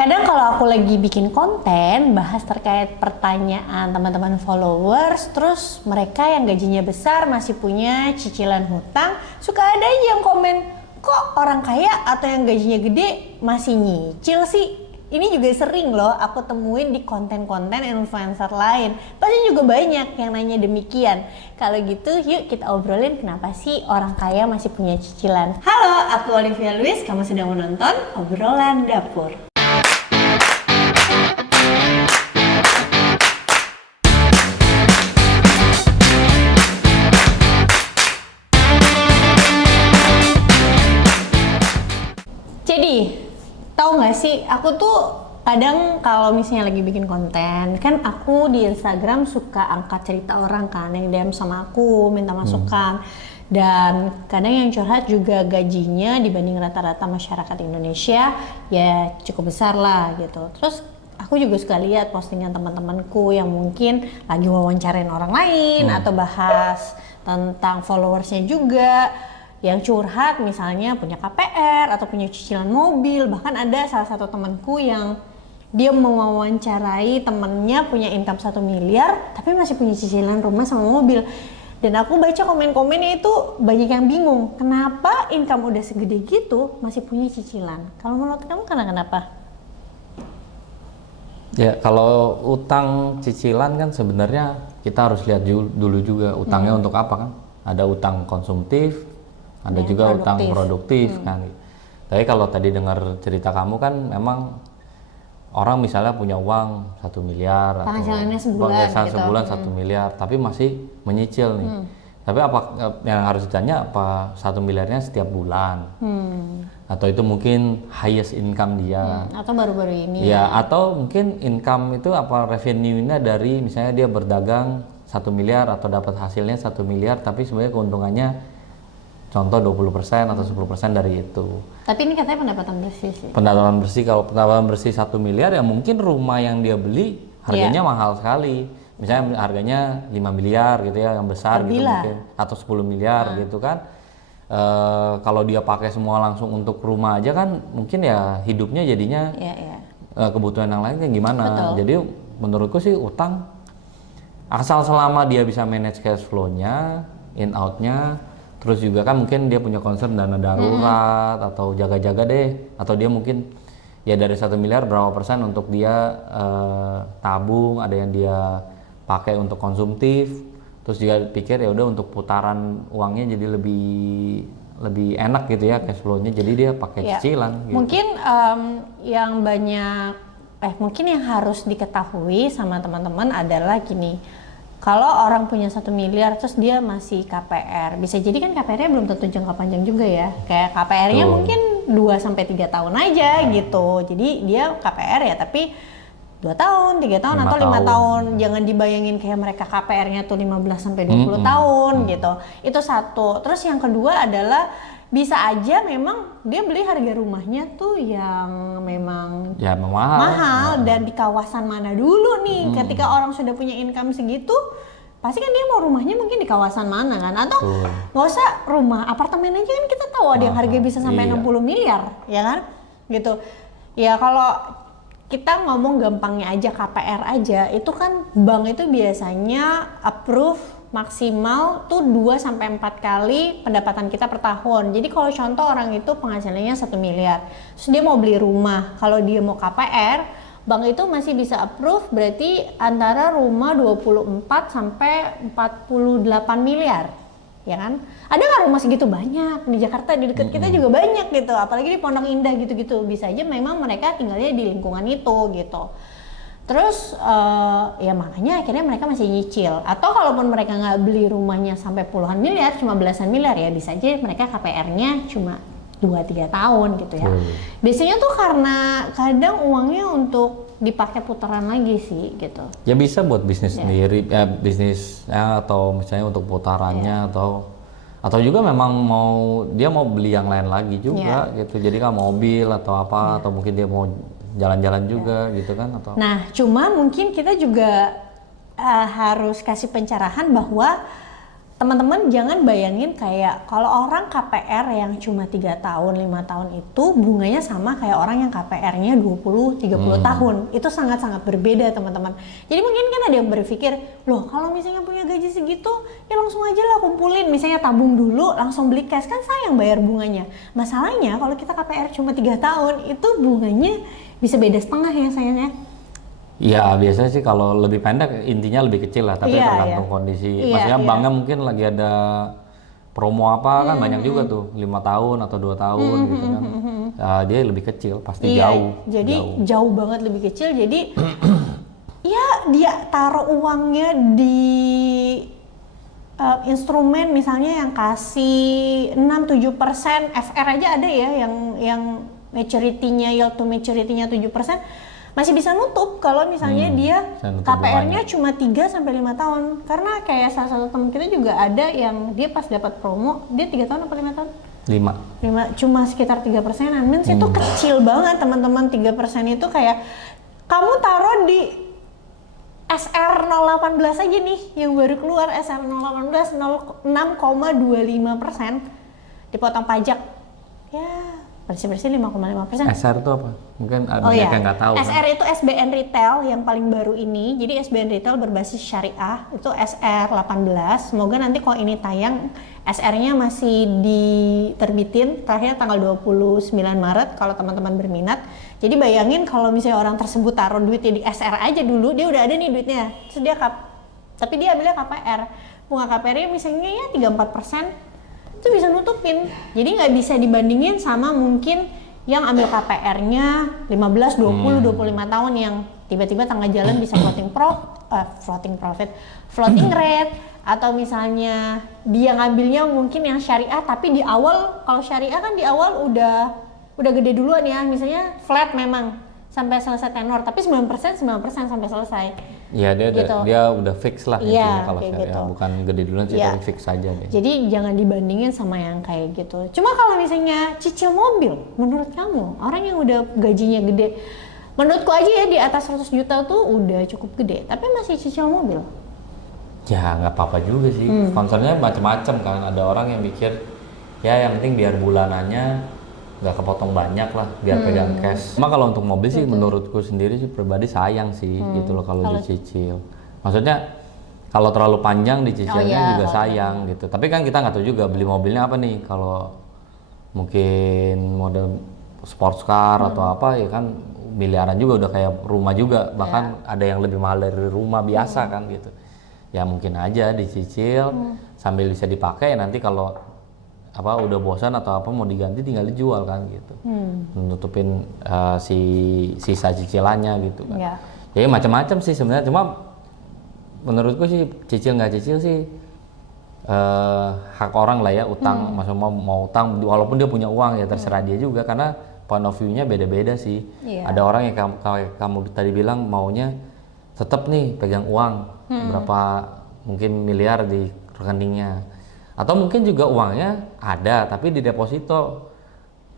Kadang kalau aku lagi bikin konten bahas terkait pertanyaan teman-teman followers, terus mereka yang gajinya besar masih punya cicilan hutang, suka ada aja yang komen, kok orang kaya atau yang gajinya gede masih nyicil sih? Ini juga sering loh aku temuin di konten-konten influencer lain. Pasti juga banyak yang nanya demikian. Kalau gitu yuk kita obrolin kenapa sih orang kaya masih punya cicilan. Halo, aku Olivia Luis, kamu sedang menonton Obrolan Dapur. Jadi, tahu nggak sih, aku tuh kadang kalau misalnya lagi bikin konten, kan aku di Instagram suka angkat cerita orang kan yang DM sama aku, minta masukan. Dan kadang yang curhat juga gajinya dibanding rata-rata masyarakat Indonesia ya cukup besar lah gitu. Terus aku juga suka lihat postingan teman-temanku yang mungkin lagi wawancarain orang lain atau bahas tentang followersnya juga, yang curhat misalnya punya KPR atau punya cicilan mobil. Bahkan ada salah satu temanku yang dia mewawancarai temennya punya income 1 miliar tapi masih punya cicilan rumah sama mobil. Dan aku baca komen-komennya itu banyak yang bingung, kenapa income udah segede gitu masih punya cicilan. Kalau menurut kamu kenapa? Ya, kalau utang cicilan kan sebenarnya kita harus lihat dulu juga utangnya untuk apa kan. Ada utang konsumtif, ada juga utang produktif kan. Tapi kalau tadi dengar cerita kamu kan memang orang misalnya punya uang 1 miliar penghasilannya sebulan 1 miliar tapi masih menyicil nih. Tapi apa yang harus ditanya, apa 1 miliarnya setiap bulan? Atau itu mungkin highest income dia? Atau baru-baru ini? Ya, atau mungkin income itu apa revenue-nya dari misalnya dia berdagang 1 miliar atau dapat hasilnya 1 miliar tapi sebenarnya keuntungannya contoh 20% atau 10% dari itu. Tapi ini katanya pendapatan bersih sih. Pendapatan bersih, kalau pendapatan bersih 1 miliar ya mungkin rumah yang dia beli harganya mahal sekali. Misalnya harganya 5 miliar gitu ya, yang besar gitu mungkin, atau 10 miliar gitu kan. Kalau dia pakai semua langsung untuk rumah aja kan mungkin ya hidupnya jadinya kebutuhan yang lainnya gimana. Betul. Jadi menurutku sih utang asal selama dia bisa manage cash flow-nya, in out-nya. Terus juga kan mungkin dia punya concern dana darurat atau jaga-jaga deh, atau dia mungkin ya dari 1 miliar berapa persen untuk dia tabung, ada yang dia pakai untuk konsumtif, terus juga pikir ya udah untuk putaran uangnya jadi lebih enak gitu ya cash flow-nya, jadi dia pakai cicilan. Gitu. Mungkin yang banyak mungkin yang harus diketahui sama teman-teman adalah gini. Kalau orang punya 1 miliar terus dia masih KPR, bisa jadi kan KPR-nya belum tentu jangka panjang juga ya. Kayak KPR-nya mungkin 2-3 tahun aja gitu. Jadi dia KPR ya tapi 2 tahun, 3 tahun atau 5 tahun. Jangan dibayangin kayak mereka KPR-nya tuh 15-20 tahun gitu. Itu satu. Terus yang kedua adalah bisa aja memang dia beli harga rumahnya tuh yang memang mahal dan di kawasan mana dulu nih. Ketika orang sudah punya income segitu, pasti kan dia mau rumahnya mungkin di kawasan mana kan, atau nggak usah rumah, apartemen aja kan kita tahu ada yang harga bisa sampai 60 miliar ya kan gitu ya. Kalau kita ngomong gampangnya aja KPR aja, itu kan bank itu biasanya approve maksimal tuh 2-4 kali pendapatan kita per tahun. Jadi kalau contoh orang itu penghasilannya 1 miliar, terus dia mau beli rumah, kalau dia mau KPR, bank itu masih bisa approve berarti antara rumah 24-48 miliar, ya kan? Ada nggak rumah segitu banyak? Di Jakarta, di dekat kita juga banyak gitu, apalagi di Pondok Indah gitu-gitu. Bisa aja memang mereka tinggalnya di lingkungan itu gitu. Terus ya makanya akhirnya mereka masih nyicil. Atau kalaupun mereka nggak beli rumahnya sampai puluhan miliar, cuma belasan miliar, ya bisa aja mereka KPR-nya cuma 2-3 tahun gitu ya. Biasanya tuh karena kadang uangnya untuk dipakai putaran lagi sih gitu. Ya bisa buat bisnis sendiri, bisnisnya atau misalnya untuk putarannya atau juga memang dia mau beli yang lain lagi juga gitu. Jadi kan mobil atau apa atau mungkin dia mau jalan-jalan juga gitu kan atau. Nah, cuma mungkin kita juga harus kasih pencerahan bahwa teman-teman jangan bayangin kayak kalau orang KPR yang cuma 3 tahun, 5 tahun itu bunganya sama kayak orang yang KPR-nya 20, 30 tahun. Itu sangat-sangat berbeda teman-teman. Jadi mungkin kan ada yang berpikir, loh kalau misalnya punya gaji segitu, ya langsung aja lah kumpulin. Misalnya tabung dulu, langsung beli cash, kan sayang bayar bunganya. Masalahnya kalau kita KPR cuma 3 tahun, itu bunganya bisa beda setengah ya sayangnya. Iya, biasanya sih kalau lebih pendek intinya lebih kecil lah, tapi tergantung kondisi. Maksudnya banknya mungkin lagi ada promo apa kan banyak juga tuh, 5 tahun atau 2 tahun gitu kan. Dia lebih kecil, pasti jauh. Jadi jauh banget lebih kecil. Jadi ya dia taruh uangnya di instrumen misalnya yang kasih 6-7%, FR aja ada ya yang maturity-nya, yield to maturity-nya 7%. Masih bisa nutup kalau misalnya dia KPR-nya cuma 3-5 tahun. Karena kayak salah satu teman kita juga ada yang dia pas dapat promo, dia 3 tahun apa 5 tahun? 5, cuma sekitar 3%-an. Means itu kecil banget teman-teman. 3% itu kayak kamu taruh di SR 018 aja nih yang baru keluar, SR 018 6,25%, dipotong pajak. Ya bersih-bersih 5,5%. SR itu apa? Mungkin banyak yang nggak tahu. SR itu SBN Retail yang paling baru ini. Jadi SBN Retail berbasis syariah itu SR 18. Semoga nanti kalau ini tayang SR-nya masih diterbitin terakhir tanggal 29 Maret kalau teman-teman berminat. Jadi bayangin kalau misalnya orang tersebut taruh duitnya di SR aja dulu, dia udah ada nih duitnya. Terus dia tapi dia ambilnya KPR. Bunga KPR-nya misalnya ya 3-4%. Itu bisa nutupin, jadi nggak bisa dibandingin sama mungkin yang ambil KPR-nya 15, 20, 25 tahun yang tiba-tiba tengah jalan bisa floating rate, atau misalnya dia ngambilnya mungkin yang syariah tapi di awal, kalau syariah kan di awal udah gede duluan ya, misalnya flat memang sampai selesai tenor, tapi 9% sampai selesai. Iya, dia udah fix lah intinya kalau syariah, gitu. Bukan gede duluan sih, tapi fix aja deh. Jadi jangan dibandingin sama yang kayak gitu. Cuma kalau misalnya cicil mobil, menurut kamu orang yang udah gajinya gede, menurutku aja ya di atas 100 juta tuh udah cukup gede, tapi masih cicil mobil. Ya nggak apa-apa juga sih. Concernnya macam-macam kan. Ada orang yang mikir ya yang penting biar bulanannya nggak kepotong banyak lah, biar pegang cash. Cuma kalau untuk mobil sih menurutku sendiri sih pribadi sayang sih gitu loh kalau dicicil. Maksudnya kalau terlalu panjang dicicilnya juga sayang gitu. Tapi kan kita nggak tahu juga beli mobilnya apa nih. Kalau mungkin model sports car atau apa ya kan miliaran juga, udah kayak rumah juga. Bahkan ada yang lebih mahal dari rumah biasa kan gitu. Ya mungkin aja dicicil sambil bisa dipakai, nanti kalau udah bosan atau apa mau diganti tinggal dijual kan gitu, nutupin si sisa cicilannya gitu kan. Jadi macam-macam sih sebenarnya, cuma menurutku sih cicil nggak cicil sih hak orang lah ya, utang. Maksudnya mau utang walaupun dia punya uang ya terserah dia juga, karena point of view-nya beda-beda sih. Ada orang yang kamu tadi bilang maunya tetap nih pegang uang berapa mungkin miliar di rekeningnya. Atau mungkin juga uangnya ada tapi di deposito,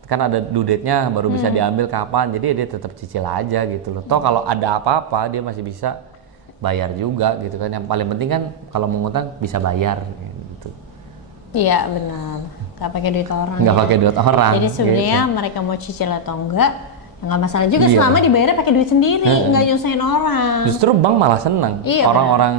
kan ada due date-nya baru bisa diambil kapan, jadi dia tetap cicil aja gitu loh. Toh kalau ada apa-apa dia masih bisa bayar juga gitu kan. Yang paling penting kan kalau mengutang bisa bayar gitu. Iya benar, nggak pakai duit orang. Nggak pakai duit orang. Jadi sebenarnya gitu. Mereka mau cicil atau enggak nggak masalah juga selama dibayarnya pakai duit sendiri, nggak nyusahin orang. Justru bank malah seneng. Orang-orang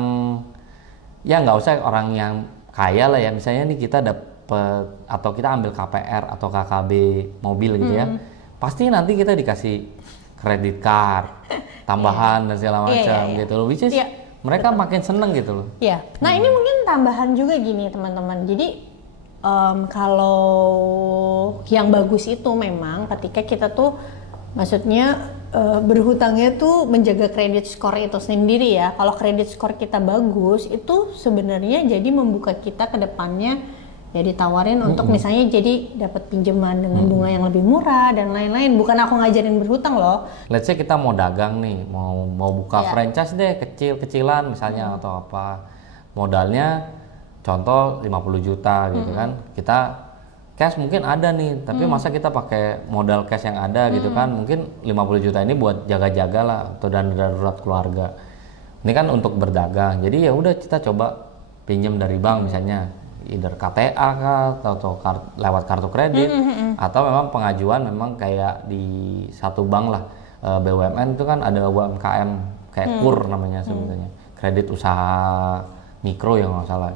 ya nggak usah orang yang kaya lah ya, misalnya nih kita dapet atau kita ambil KPR atau KKB mobil gitu ya, pasti nanti kita dikasih kredit card tambahan dan segala macam gitu loh, which is mereka makin seneng gitu loh. Nah ini mungkin tambahan juga gini teman-teman, jadi kalau yang bagus itu memang ketika kita tuh maksudnya berhutangnya tuh menjaga kredit skor itu sendiri ya. Kalau kredit skor kita bagus itu sebenarnya jadi membuka kita ke depannya ya ditawarin untuk misalnya jadi dapat pinjaman dengan bunga yang lebih murah dan lain-lain. Bukan aku ngajarin berhutang loh. Let's say kita mau dagang nih, mau buka franchise deh kecil-kecilan misalnya atau apa. Modalnya contoh 50 juta gitu kan. Kita cash mungkin ada nih, tapi masa kita pakai modal cash yang ada gitu kan, mungkin 50 juta ini buat jaga-jaga lah atau dana darurat keluarga. Ini kan untuk berdagang, jadi ya udah kita coba pinjam dari bank misalnya either KTA kah atau lewat kartu kredit atau memang pengajuan memang kayak di satu bank lah, BUMN itu kan ada UMKM kayak KUR namanya sebenarnya, kredit usaha mikro yang nggak salah.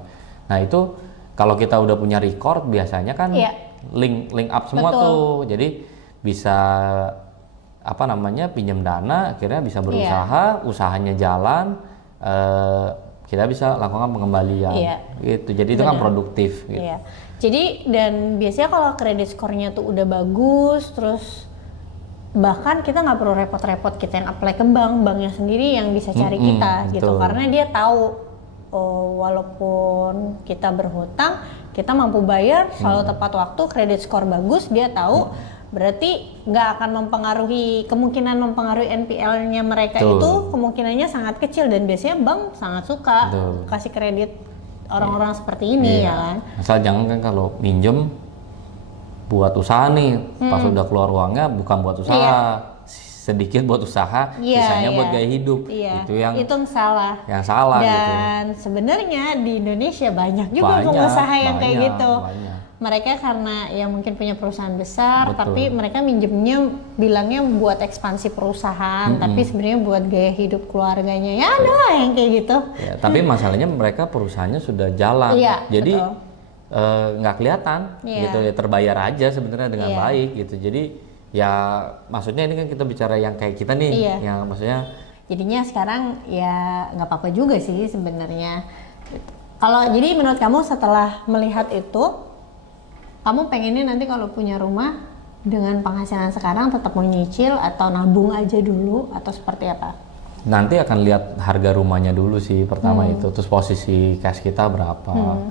Nah itu kalau kita udah punya record biasanya kan link up semua tuh, jadi bisa apa namanya pinjam dana, akhirnya bisa berusaha, usahanya jalan, kita bisa lakukan pengembalian gitu, jadi itu kan produktif gitu. Jadi dan biasanya kalau kredit skornya tuh udah bagus, terus bahkan kita nggak perlu repot-repot kita yang apply ke banknya sendiri yang bisa cari kita gitu, karena dia tahu walaupun kita berhutang kita mampu bayar selalu tepat waktu, kredit skor bagus, dia tahu berarti nggak akan kemungkinan mempengaruhi NPL-nya mereka itu kemungkinannya sangat kecil, dan biasanya bank sangat suka kasih kredit orang-orang seperti ini ya kan. Asal jangan kan kalau minjem buat usaha nih, pas udah keluar uangnya bukan buat usaha, sedikit buat usaha, sisanya buat gaya hidup. Itu yang salah. Yang salah dan gitu. Sebenarnya di Indonesia banyak juga pengusaha yang kayak gitu. Mereka karena ya mungkin punya perusahaan besar, tapi mereka minjemnya bilangnya buat ekspansi perusahaan, tapi sebenarnya buat gaya hidup keluarganya. Ya ada lah yang kayak gitu. Tapi masalahnya mereka perusahaannya sudah jalan, jadi nggak kelihatan gitu ya, terbayar aja sebenarnya dengan baik gitu. Jadi ya maksudnya ini kan kita bicara yang kayak kita nih, yang maksudnya jadinya sekarang ya nggak apa-apa juga sih sebenarnya. Kalau jadi menurut kamu setelah melihat itu, kamu pengennya nanti kalau punya rumah dengan penghasilan sekarang tetap mau nyicil atau nabung aja dulu atau seperti apa? Nanti akan lihat harga rumahnya dulu sih pertama itu, terus posisi cash kita berapa,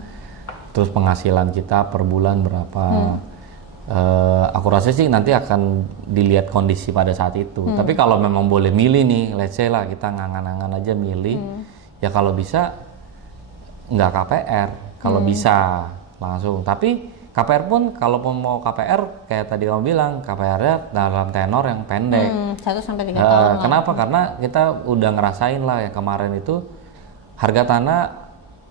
terus penghasilan kita per bulan berapa. Aku rasa sih nanti akan dilihat kondisi pada saat itu. Tapi kalau memang boleh milih nih, let's say lah kita ngangan-ngangan aja milih, ya kalau bisa nggak KPR, kalau bisa langsung. Tapi KPR pun kalaupun mau KPR kayak tadi kamu bilang, KPR-nya dalam tenor yang pendek, 1-3 tahun. Kenapa? Karena kita udah ngerasain lah yang kemarin itu harga tanah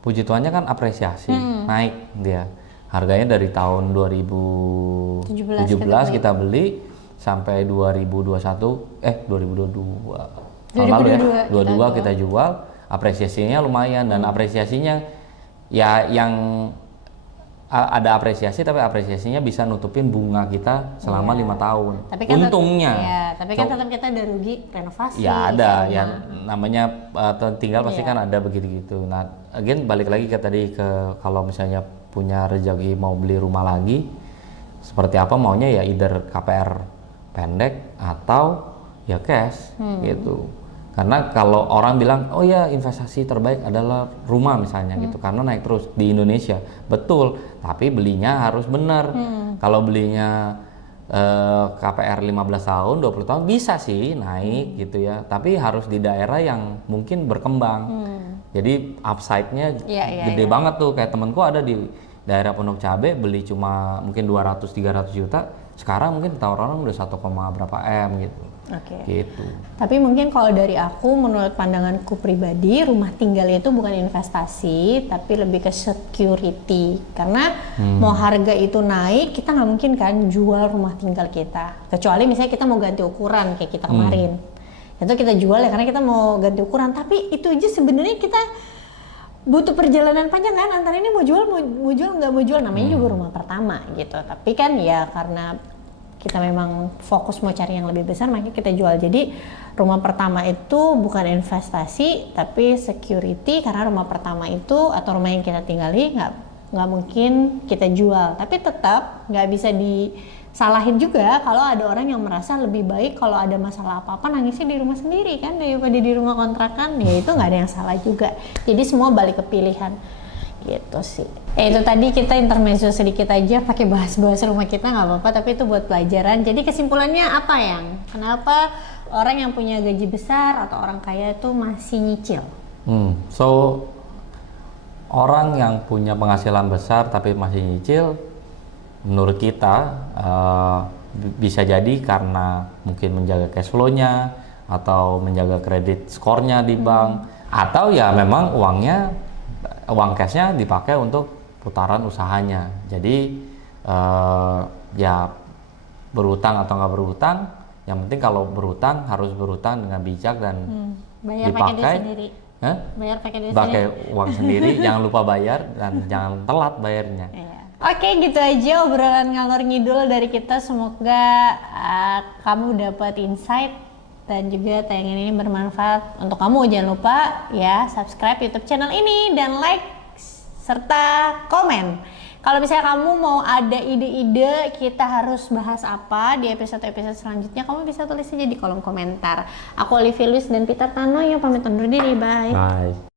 puji Tuhannya kan apresiasi, naik dia. Harganya dari tahun 2017 kita beli sampai 2022 tahun lalu ya, 22 kita jual, apresiasinya lumayan, dan apresiasinya ya yang ada apresiasi, tapi apresiasinya bisa nutupin bunga kita selama 5 tahun. Tapi kan untungnya. Tapi kan tetap kita ada rugi renovasi. Ya ada, ya namanya tinggal pasti kan ada begitu gitu. Nah, again balik lagi ke tadi ke kalau misalnya punya rezeki mau beli rumah lagi, seperti apa maunya ya, either KPR pendek atau ya cash gitu. Karena kalau orang bilang, oh ya investasi terbaik adalah rumah misalnya gitu, karena naik terus di Indonesia, betul. Tapi belinya harus benar. Kalau belinya KPR 15 tahun, 20 tahun bisa sih naik gitu ya. Tapi harus di daerah yang mungkin berkembang. Jadi upside-nya gede banget tuh. Kayak temenku ada di daerah Pondok Cabe, beli cuma mungkin 200-300 juta. Sekarang mungkin orang udah 1, berapa M gitu. Gitu. Tapi mungkin kalau dari aku, menurut pandanganku pribadi, rumah tinggal itu bukan investasi, tapi lebih ke security. Karena mau harga itu naik, kita nggak mungkin kan jual rumah tinggal kita. Kecuali misalnya kita mau ganti ukuran kayak kita kemarin. Itu kita jual ya karena kita mau ganti ukuran. Tapi itu aja sebenarnya kita butuh perjalanan panjang kan, antara ini mau jual nggak mau jual, namanya juga rumah pertama gitu. Tapi kan ya karena kita memang fokus mau cari yang lebih besar, makanya kita jual. Jadi rumah pertama itu bukan investasi tapi security, karena rumah pertama itu atau rumah yang kita tinggali nggak mungkin kita jual. Tapi tetap nggak bisa disalahin juga kalau ada orang yang merasa lebih baik kalau ada masalah apa-apa nangisnya di rumah sendiri kan daripada di rumah kontrakan. Ya itu nggak ada yang salah juga. Jadi semua balik ke pilihan gitu sih. Itu tadi kita intermezzo sedikit aja pakai bahas-bahas rumah kita, nggak apa-apa, tapi itu buat pelajaran. Jadi kesimpulannya apa yang kenapa orang yang punya gaji besar atau orang kaya itu masih nyicil? So orang yang punya penghasilan besar tapi masih nyicil, menurut kita bisa jadi karena mungkin menjaga cash flow-nya atau menjaga kredit skornya di bank, atau ya memang uangnya uang cashnya dipakai untuk putaran usahanya. Jadi ya berutang atau nggak berutang, yang penting kalau berutang harus berutang dengan bijak dan Bayar pakai duit dipakai. sendiri. Bayar pakai duit Pakai sendiri. uang sendiri, jangan lupa bayar dan jangan telat bayarnya. Iya. Oke, gitu aja obrolan ngalor ngidul dari kita. Semoga kamu dapat insight dan juga tayangan ini bermanfaat untuk kamu. Jangan lupa ya subscribe YouTube channel ini dan like serta komen. Kalau misalnya kamu mau ada ide-ide kita harus bahas apa di episode-episode selanjutnya, kamu bisa tulis aja di kolom komentar. Aku Olivia Luis dan Peter Tano yang pamit undur diri. Bye. Bye.